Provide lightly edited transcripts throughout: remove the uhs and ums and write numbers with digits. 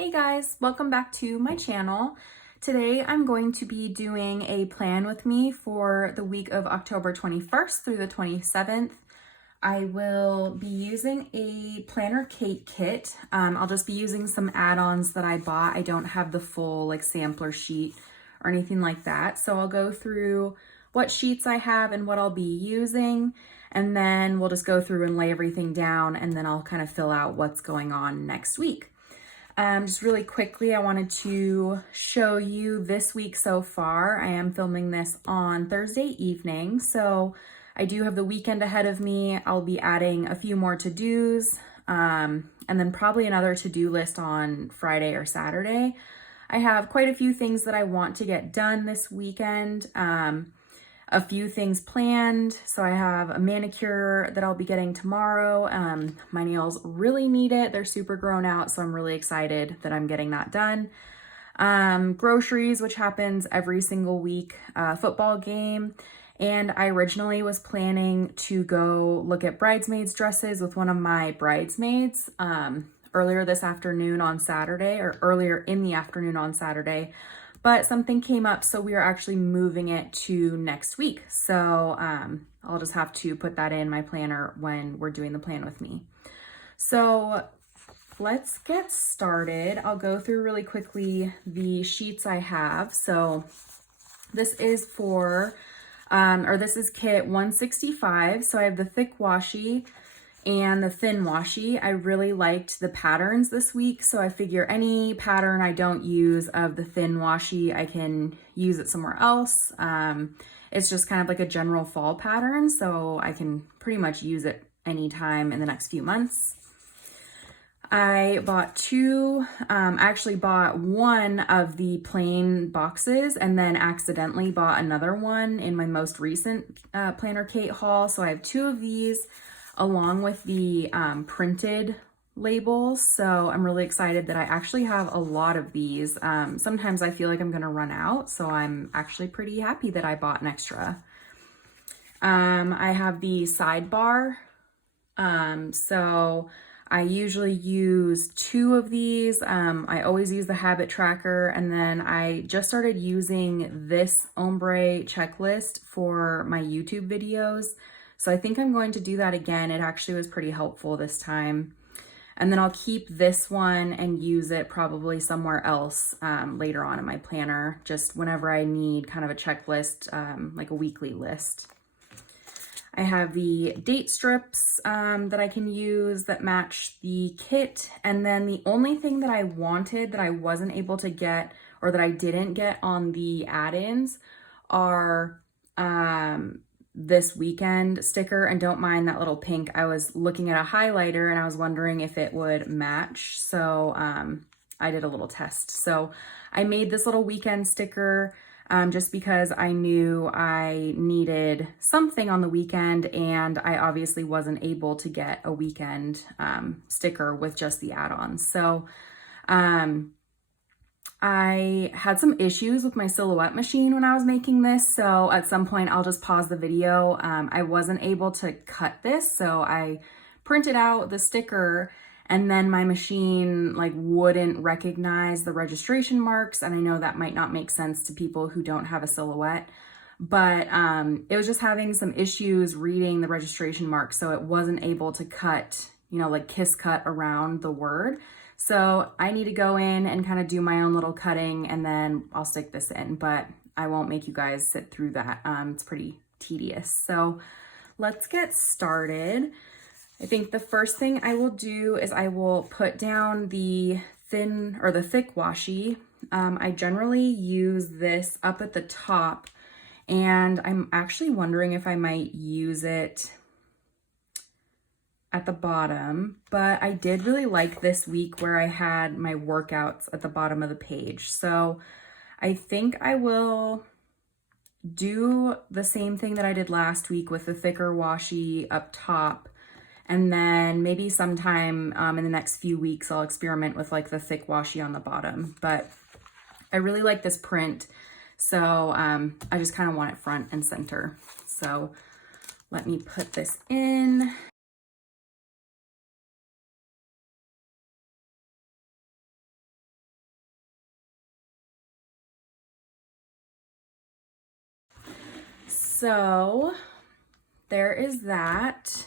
Hey guys, welcome back to my channel. Today I'm going to be doing a plan with me for the week of October 21st through the 27th. I will be using a planner cake kit. I'll just be using some add-ons that I bought. I don't have the full sampler sheet or anything like that. So I'll go through what sheets I have and what I'll be using, and then we'll just go through and lay everything down, and then I'll kind of fill out what's going on next week. Just really quickly, I wanted to show you this week so far. I am filming this on Thursday evening, so I do have the weekend ahead of me. I'll be adding a few more to-dos, and then probably another to-do list on Friday or Saturday. I have quite a few things that I want to get done this weekend. A few things planned. So I have a manicure that I'll be getting tomorrow. My nails really need it. They're super grown out, so I'm really excited that I'm getting that done. Groceries, which happens every single week, football game. And I originally was planning to go look at bridesmaids dresses with one of my bridesmaids earlier this afternoon on Saturday, or earlier in the afternoon on Saturday. But something came up, so we are actually moving it to next week. So I'll just have to put that in my planner when we're doing the plan with me. So let's get started. I'll go through really quickly the sheets I have. So this is this is kit 165. So I have the thick washi and the thin washi. I really liked the patterns this week, so I figure any pattern I don't use of the thin washi, I can use it somewhere else. It's just kind of like a general fall pattern, so I can pretty much use it anytime in the next few months. I bought actually bought one of the plain boxes and then accidentally bought another one in my most recent Planner Kate haul, so I have two of these along with the printed labels. So I'm really excited that I actually have a lot of these. Sometimes I feel like I'm gonna run out, so I'm actually pretty happy that I bought an extra. I have the sidebar. So I usually use two of these. I always use the habit tracker, and then I just started using this ombre checklist for my YouTube videos. So I think I'm going to do that again. It actually was pretty helpful this time. And then I'll keep this one and use it probably somewhere else later on in my planner, just whenever I need kind of a checklist, like a weekly list. I have the date strips that I can use that match the kit. And then the only thing that I wanted that I wasn't able to get, or that I didn't get on the add-ins, are this weekend sticker. And don't mind that little pink. I was looking at a highlighter and I was wondering if it would match. So I did a little test. So I made this little weekend sticker just because I knew I needed something on the weekend, and I obviously wasn't able to get a weekend sticker with just the add-ons. So I had some issues with my silhouette machine when I was making this, so at some point I'll just pause the video. I wasn't able to cut this, so I printed out the sticker, and then my machine wouldn't recognize the registration marks, and I know that might not make sense to people who don't have a silhouette, but it was just having some issues reading the registration marks, so it wasn't able to cut, kiss cut around the word. So I need to go in and kind of do my own little cutting, and then I'll stick this in, but I won't make you guys sit through that. It's pretty tedious. So let's get started. I think the first thing I will do is I will put down the thick washi. I generally use this up at the top, and I'm actually wondering if I might use it at the bottom, but I did really like this week where I had my workouts at the bottom of the page. So I think I will do the same thing that I did last week with the thicker washi up top. And then maybe sometime in the next few weeks, I'll experiment with the thick washi on the bottom. But I really like this print. So I just kind of want it front and center. So let me put this in. So there is that.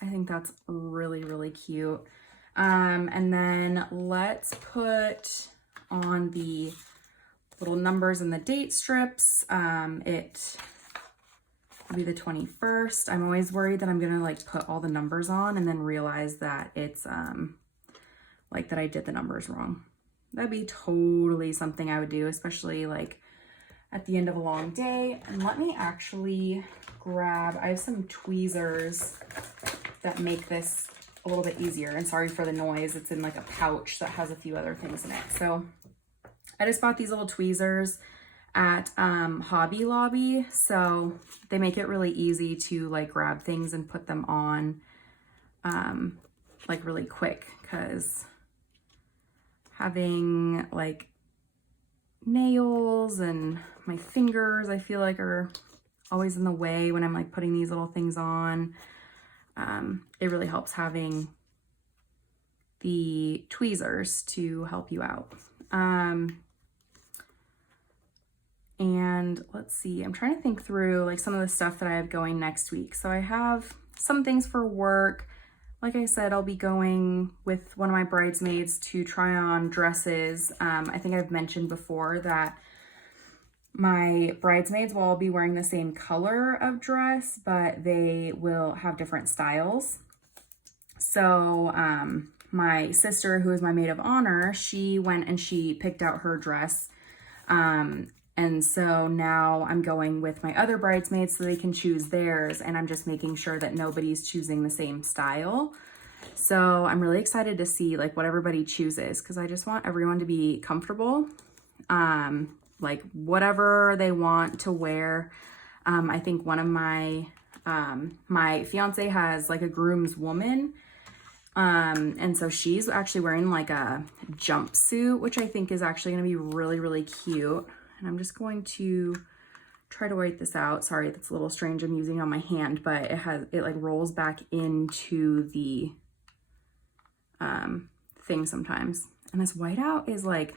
I think that's really, really cute. And then let's put on the little numbers and the date strips. It will be the 21st. I'm always worried that I'm gonna like put all the numbers on and then realize that it's like that I did the numbers wrong. That'd be totally something I would do, especially like at the end of a long day. And let me actually grab, I have some tweezers that make this a little bit easier. And sorry for the noise, it's in like a pouch that has a few other things in it. So I just bought these little tweezers at Hobby Lobby. So they make it really easy to like grab things and put them on like really quick, because having like nails and my fingers, I feel like are always in the way when I'm like putting these little things on. It really helps having the tweezers to help you out. And let's see, I'm trying to think through like some of the stuff that I have going next week. So I have some things for work. Like I said, I'll be going with one of my bridesmaids to try on dresses. I think I've mentioned before that my bridesmaids will all be wearing the same color of dress, but they will have different styles. So my sister, who is my maid of honor, she went and she picked out her dress. And so now I'm going with my other bridesmaids so they can choose theirs, and I'm just making sure that nobody's choosing the same style. So I'm really excited to see like what everybody chooses, because I just want everyone to be comfortable, like whatever they want to wear. I think one of my fiance has like a groomswoman, and so she's actually wearing like a jumpsuit, which I think is actually going to be really, really cute. And I'm just going to try to write this out. Sorry, that's a little strange. I'm using it on my hand, but it like rolls back into the thing sometimes. And this whiteout is like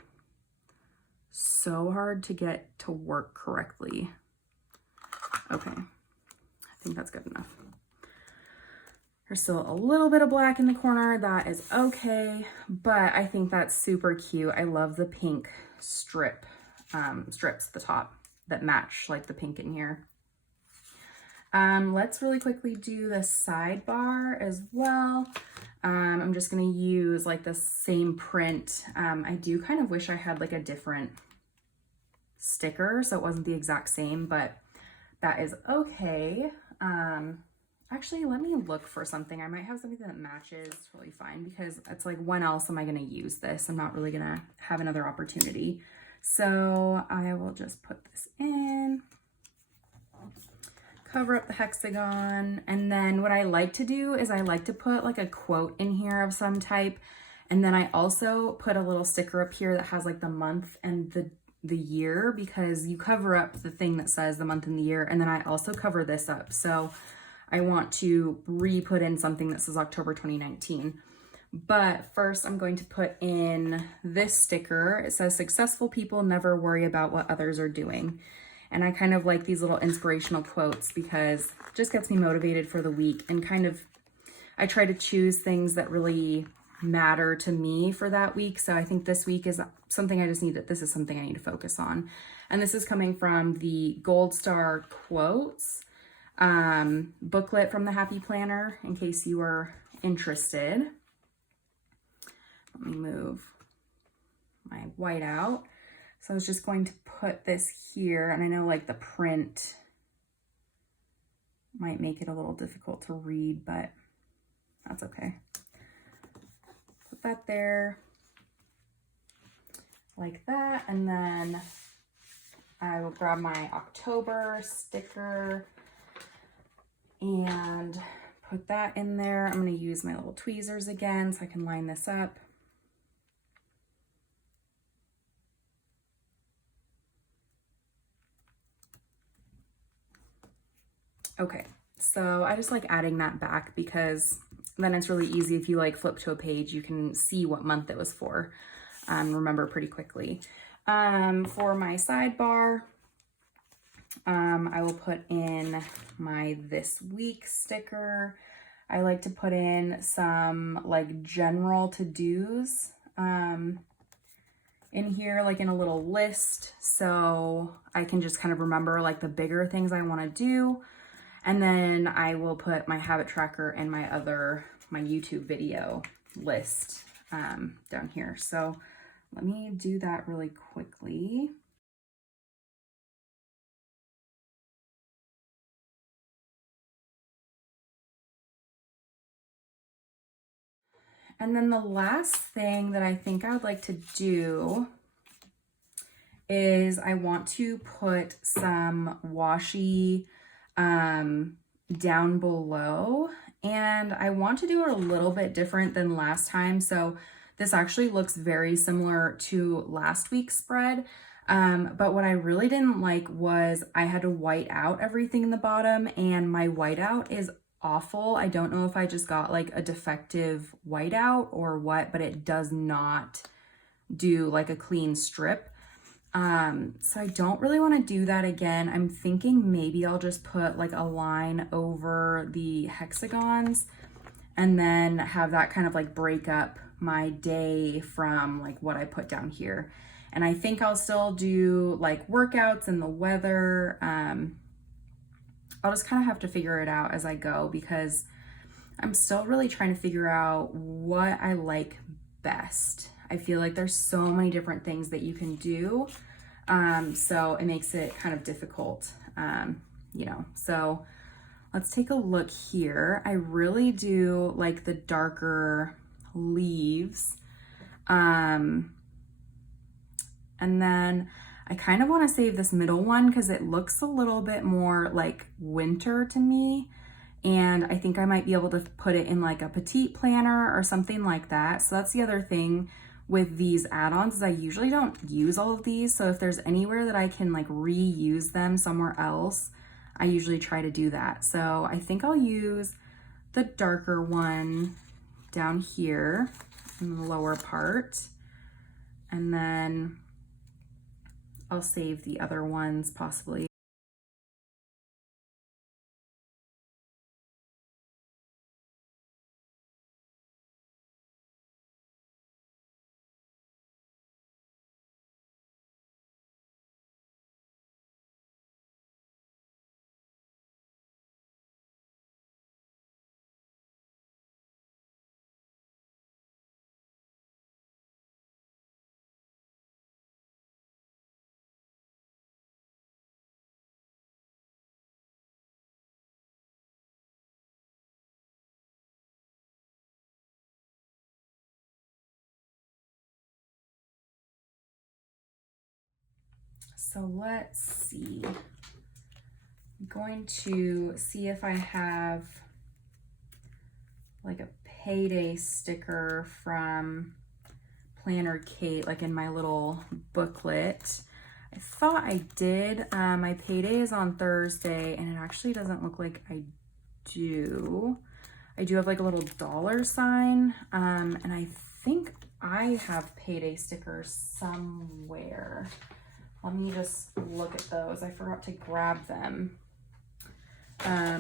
so hard to get to work correctly. Okay, I think that's good enough. There's still a little bit of black in the corner. That is okay, but I think that's super cute. I love the pink strips at the top that match like the pink in here. Let's really quickly do the sidebar as well. I'm just gonna use like the same print. I do kind of wish I had like a different sticker so it wasn't the exact same, but that is okay. Actually, let me look for something. I might have something that matches really fine, because it's like, when else am I gonna use this? I'm not really gonna have another opportunity. So I will just put this in, cover up the hexagon. And then what I like to do is I like to put like a quote in here of some type. And then I also put a little sticker up here that has like the month and the year, because you cover up the thing that says the month and the year. And then I also cover this up. So I want to re-put in something that says October 2019. But first I'm going to put in this sticker. It says, "Successful people never worry about what others are doing." And I kind of like these little inspirational quotes because it just gets me motivated for the week, and kind of, I try to choose things that really matter to me for that week. So I think this week is something this is something I need to focus on. And this is coming from the Gold Star Quotes booklet from the Happy Planner, in case you are interested. Let me move my white out. So I was just going to put this here, and I know like the print might make it a little difficult to read, but that's okay. Put that there like that, and then I will grab my October sticker and put that in there. I'm going to use my little tweezers again so I can line this up. Okay, so I just like adding that back, because then it's really easy. If you like flip to a page, you can see what month it was for, remember pretty quickly. For my sidebar, I will put in my this week sticker. I like to put in some like general to-dos in here, like in a little list, so I can just kind of remember like the bigger things I want to do. And then I will put my habit tracker and my YouTube video list down here. So let me do that really quickly. And then the last thing that I think I would like to do is I want to put some washi down below, and I want to do it a little bit different than last time. So this actually looks very similar to last week's spread. But what I really didn't like was I had to white out everything in the bottom, and my whiteout is awful. I don't know if I just got like a defective whiteout or what, but it does not do like a clean strip. So I don't really want to do that again. I'm thinking maybe I'll just put like a line over the hexagons and then have that kind of like break up my day from like what I put down here. And I think I'll still do like workouts and the weather. I'll just kind of have to figure it out as I go, because I'm still really trying to figure out what I like best. I feel like there's so many different things that you can do. So it makes it kind of difficult, so let's take a look here. I really do like the darker leaves. And then I kind of want to save this middle one because it looks a little bit more like winter to me. And I think I might be able to put it in like a petite planner or something like that. So that's the other thing with these add-ons, is I usually don't use all of these. So if there's anywhere that I can like reuse them somewhere else, I usually try to do that. So I think I'll use the darker one down here in the lower part. And then I'll save the other ones possibly. So let's see. I'm going to see if I have like a payday sticker from Planner Kate, like in my little booklet. I thought I did. My payday is on Thursday, and it actually doesn't look like I do. I do have like a little dollar sign, and I think I have payday stickers somewhere. Let me just look at those. I forgot to grab them.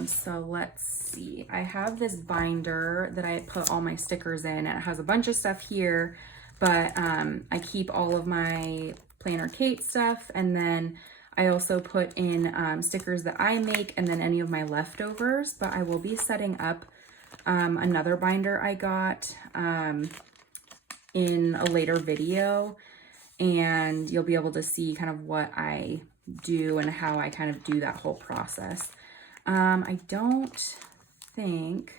So let's see. I have this binder that I put all my stickers in, and it has a bunch of stuff here, but I keep all of my Planner Kate stuff, and then I also put in stickers that I make, and then any of my leftovers. But I will be setting up another binder I got in a later video, and you'll be able to see kind of what I do and how I kind of do that whole process. I don't think,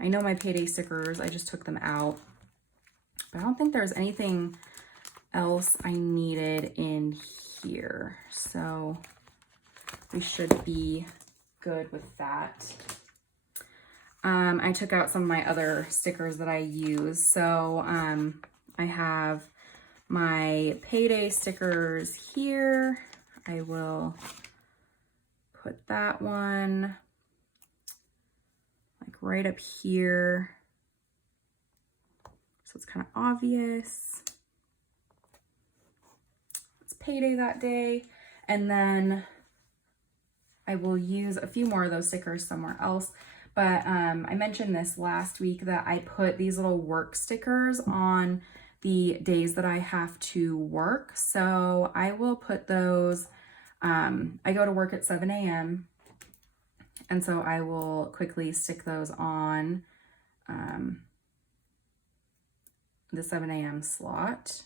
I know my payday stickers, I just took them out, but I don't think there's anything else I needed in here. So we should be good with that. I took out some of my other stickers that I use. So I have my payday stickers here. I will put that one like right up here, so it's kind of obvious it's payday that day. And then I will use a few more of those stickers somewhere else. But I mentioned this last week that I put these little work stickers on the days that I have to work. So I will put those, I go to work at 7 a.m. and so I will quickly stick those on the 7 a.m. slot.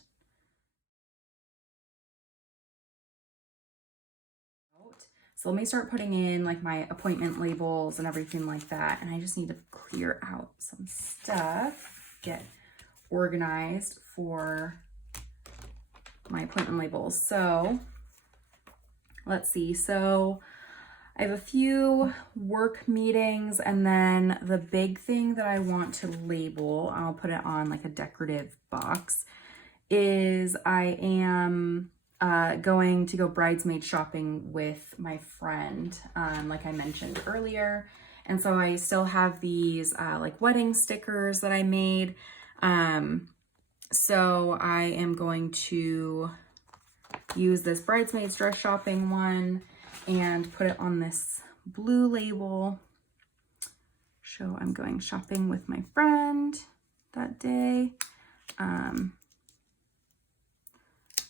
So let me start putting in like my appointment labels and everything like that. And I just need to clear out some stuff, get organized for my appointment labels. So let's see. So I have a few work meetings, and then the big thing that I want to label, I'll put it on like a decorative box, is I am going to go bridesmaid shopping with my friend, like I mentioned earlier. And so I still have these like wedding stickers that I made. So I am going to use this bridesmaids dress shopping one and put it on this blue label. Show I'm going shopping with my friend that day.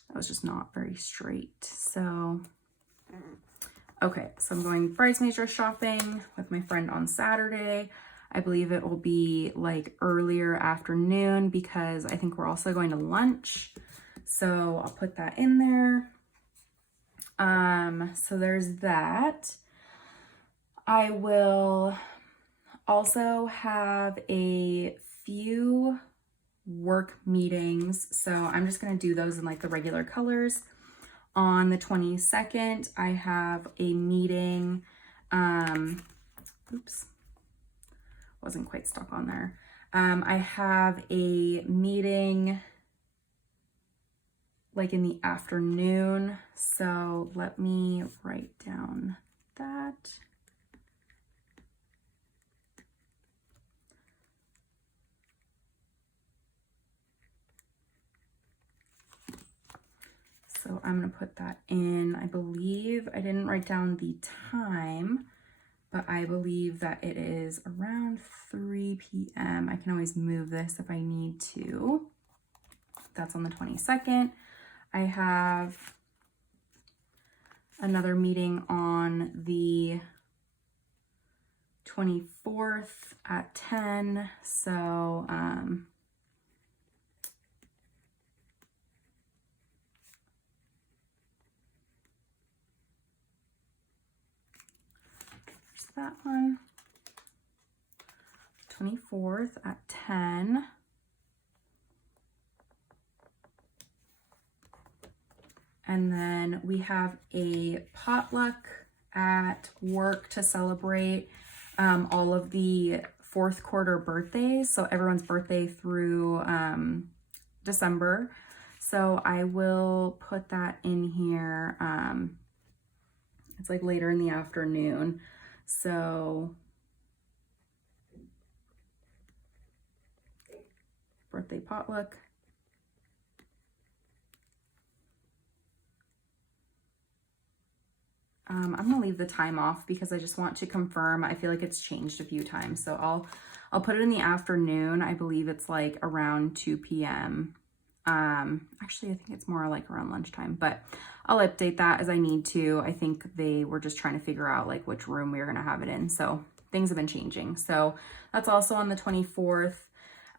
That was just not very straight. So, okay, so I'm going bridesmaids dress shopping with my friend on Saturday. I believe it will be like earlier afternoon because I think we're also going to lunch. So I'll put that in there. So there's that. I will also have a few work meetings. So I'm just going to do those in like the regular colors. On the 22nd, I have a meeting. Oops, wasn't quite stuck on there. I have a meeting like in the afternoon. So let me write down that. So I'm going to put that in. I believe I didn't write down the time, but I believe that it is around 3 p.m. I can always move this if I need to. That's on the 22nd. I have another meeting on the 24th at 10. So, that one, 24th at 10. And then we have a potluck at work to celebrate all of the fourth quarter birthdays. So everyone's birthday through December. So I will put that in here. It's like later in the afternoon. So birthday potluck. I'm gonna leave the time off because I just want to confirm. I feel like it's changed a few times. So I'll put it in the afternoon. I believe it's like around 2 p.m. Actually, I think it's more like around lunchtime, but I'll update that as I need to. I think they were just trying to figure out like which room we were gonna have it in. So things have been changing. So that's also on the 24th.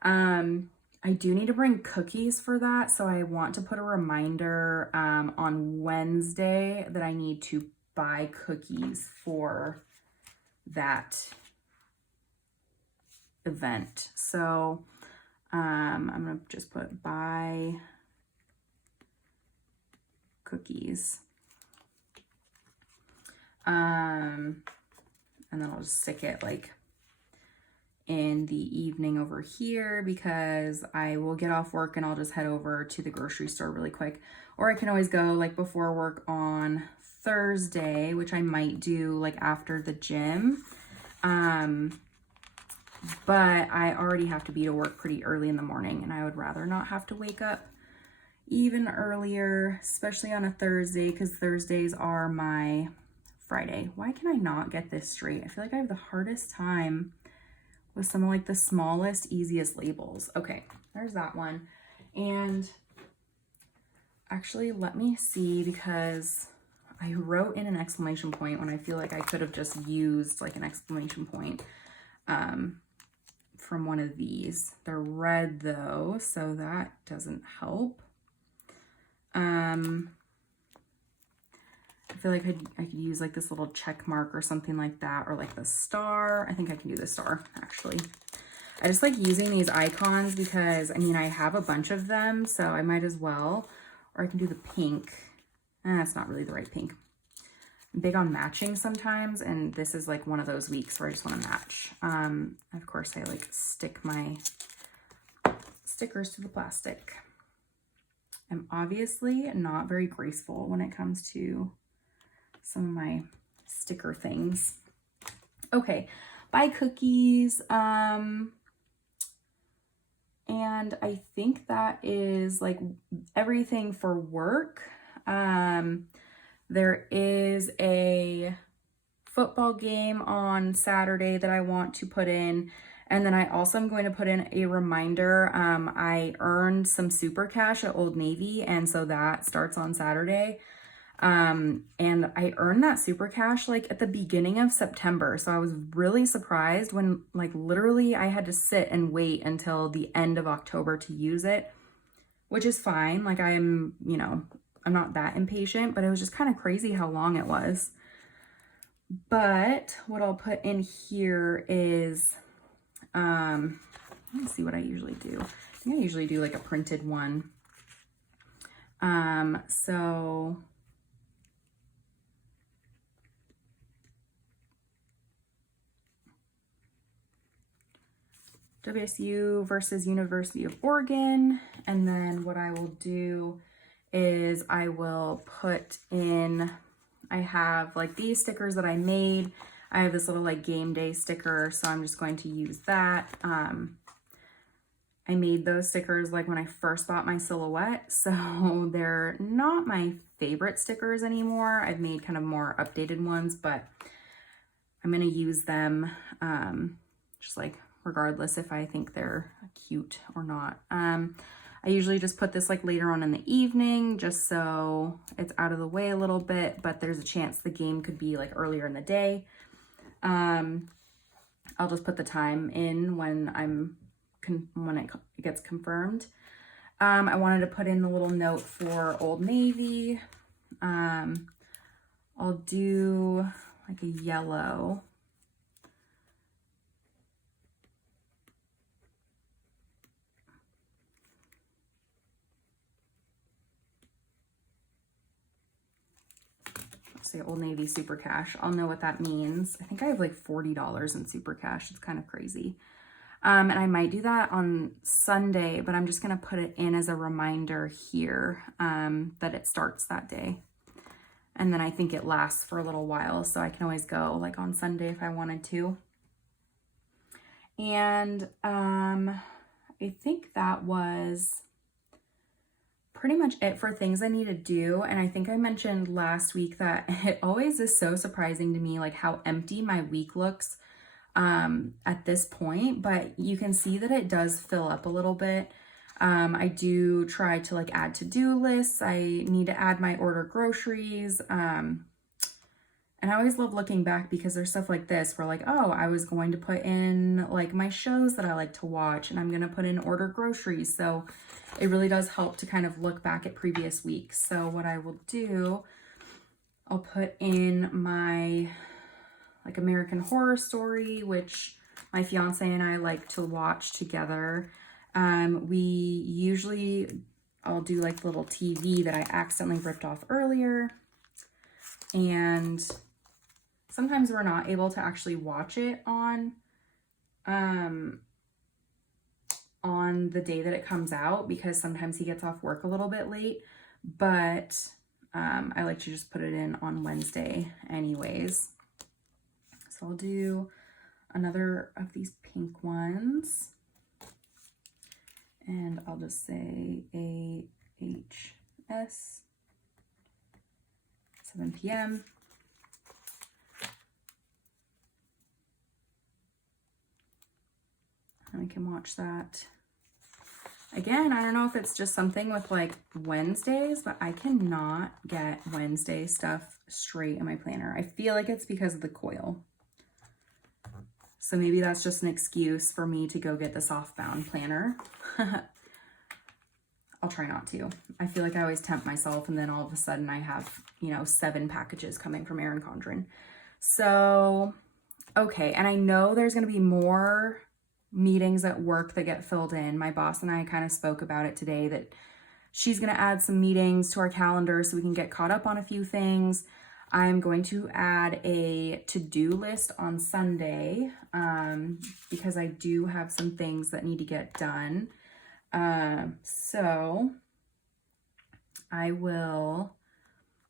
I do need to bring cookies for that. So I want to put a reminder on Wednesday that I need to buy cookies for that event. So I'm gonna just put buy cookies. And then I'll just stick it like in the evening over here because I will get off work and I'll just head over to the grocery store really quick. Or I can always go like before work on Thursday, which I might do like after the gym. But I already have to be to work pretty early in the morning and I would rather not have to wake up even earlier, especially on a Thursday, because Thursdays are my Friday. Why can I not get this straight? I feel like I have the hardest time with some of like the smallest, easiest labels. Okay, there's that one. And actually, let me see, because I wrote in an exclamation point when I feel like I could have just used like an exclamation point from one of these. They're red though, so that doesn't help. I feel like I could use like this little check mark or something like that, or like the star. I think I can do the star, actually. I just like using these icons because, I mean, I have a bunch of them, so I might as well. Or I can do the pink. That's not really the right pink. I'm big on matching sometimes, and this is like one of those weeks where I just want to match. Of course, I like stick my stickers to the plastic. I'm obviously not very graceful when it comes to some of my sticker things. Okay, buy cookies. And I think that is like everything for work. There is a football game on Saturday that I want to put in. And then I also am going to put in a reminder. I earned some super cash at Old Navy, and so that starts on Saturday. And I earned that super cash like at the beginning of September. So I was really surprised when like literally I had to sit and wait until the end of October to use it, which is fine. Like I'm, you know, I'm not that impatient, but it was just kind of crazy how long it was. But what I'll put in here is, let me see what I usually do. I think I usually do like a printed one. So WSU versus University of Oregon. And then what I will do is I will put in, I have like these stickers that I made. I have this little like game day sticker, so I'm just going to use that. I made those stickers like when I first bought my silhouette, so they're not my favorite stickers anymore. I've made kind of more updated ones, but I'm gonna use them just like regardless if I think they're cute or not. I usually just put this like later on in the evening just so it's out of the way a little bit, but there's a chance the game could be like earlier in the day. I'll just put the time in when when it gets confirmed. I wanted to put in the little note for Old Navy. I'll do like a yellow. Say Old Navy super cash. I'll know what that means. I think I have like $40 in super cash. It's kind of crazy. And I might do that on Sunday, but I'm just going to put it in as a reminder here that it starts that day. And then I think it lasts for a little while, so I can always go like on Sunday if I wanted to. And I think that was pretty much it for things I need to do. And I think I mentioned last week that it always is so surprising to me like how empty my week looks at this point, but you can see that it does fill up a little bit. I do try to like add to-do lists. I need to add my order groceries. And I always love looking back because there's stuff like this where like, oh, I was going to put in like my shows that I like to watch and I'm going to put in order groceries. So it really does help to kind of look back at previous weeks. So what I will do, I'll put in my like American Horror Story, which my fiance and I like to watch together. I'll do like the little TV that I accidentally ripped off earlier. And sometimes we're not able to actually watch it on the day that it comes out because sometimes he gets off work a little bit late, but I like to just put it in on Wednesday anyways. So I'll do another of these pink ones and I'll just say AHS 7 p.m. can watch that. Again, I don't know if it's just something with like Wednesdays, but I cannot get Wednesday stuff straight in my planner. I feel like it's because of the coil. So maybe that's just an excuse for me to go get the softbound planner. I'll try not to. I feel like I always tempt myself, and then all of a sudden I have, you know, 7 packages coming from Erin Condren. So, okay, and I know there's going to be more meetings at work that get filled in. My boss and I kind of spoke about it today, that she's going to add some meetings to our calendar so we can get caught up on a few things. I'm going to add a to-do list on Sunday because I do have some things that need to get done. So I will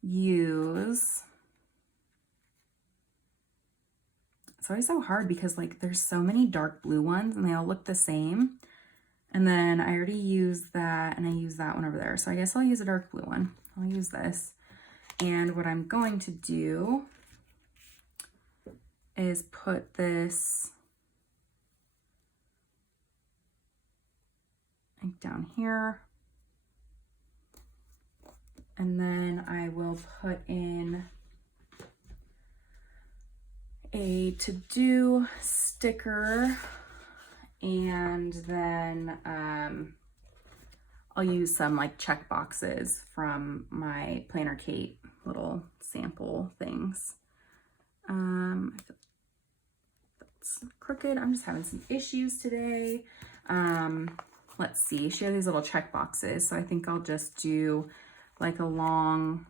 use, it's always so hard because like there's so many dark blue ones and they all look the same. And then I already used that and I used that one over there. So I guess I'll use a dark blue one. I'll use this. And what I'm going to do is put this like down here. And then I will put in a to-do sticker, and then I'll use some like check boxes from my Planner Kate little sample things. I feel that's crooked. I'm just having some issues today. Let's see, she has these little check boxes, so I think I'll just do like a long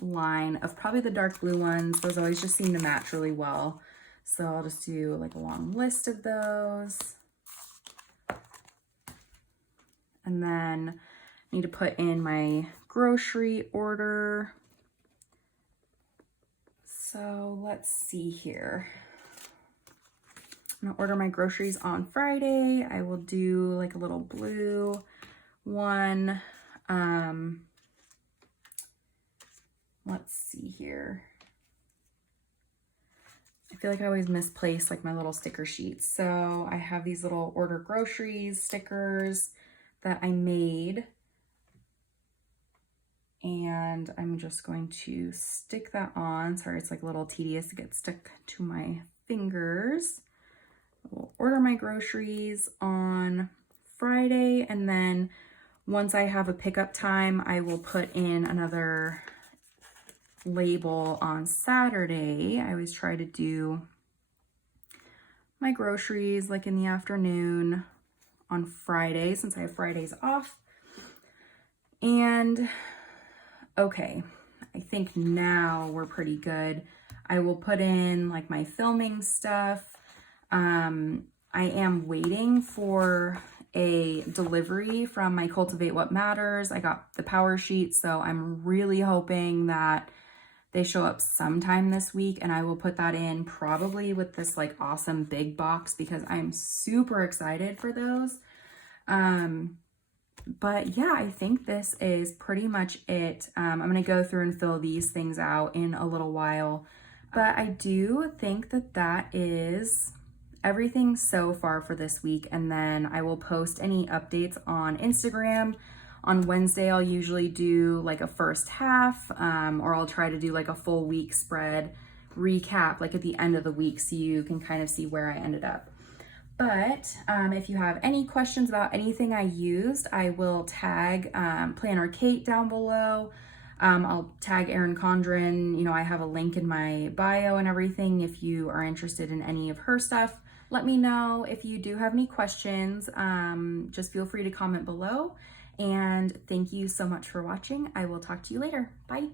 line of probably the dark blue ones. Those always just seem to match really well. So I'll just do like a long list of those. And then I need to put in my grocery order. So let's see here. I'm gonna order my groceries on Friday. I will do like a little blue one. Let's see here. I feel like I always misplace like my little sticker sheets. So I have these little order groceries stickers that I made. And I'm just going to stick that on. Sorry, it's like a little tedious to get stuck to my fingers. We'll order my groceries on Friday, and then once I have a pickup time, I will put in another label on Saturday. I always try to do my groceries like in the afternoon on Friday, since I have Fridays off. And okay, I think now we're pretty good. I will put in like my filming stuff. I am waiting for a delivery from my Cultivate What Matters. I got the power sheet, so I'm really hoping that they show up sometime this week, and I will put that in probably with this like awesome big box because I'm super excited for those. But yeah, I think this is pretty much it. I'm gonna go through and fill these things out in a little while, but I do think that that is everything so far for this week, and then I will post any updates on Instagram. On Wednesday, I'll usually do like a first half, or I'll try to do like a full week spread recap, like at the end of the week, so you can kind of see where I ended up. But if you have any questions about anything I used, I will tag Planner Kate down below. I'll tag Erin Condren. You know, I have a link in my bio and everything. If you are interested in any of her stuff, let me know. If you do have any questions, just feel free to comment below. And thank you so much for watching. I will talk to you later. Bye.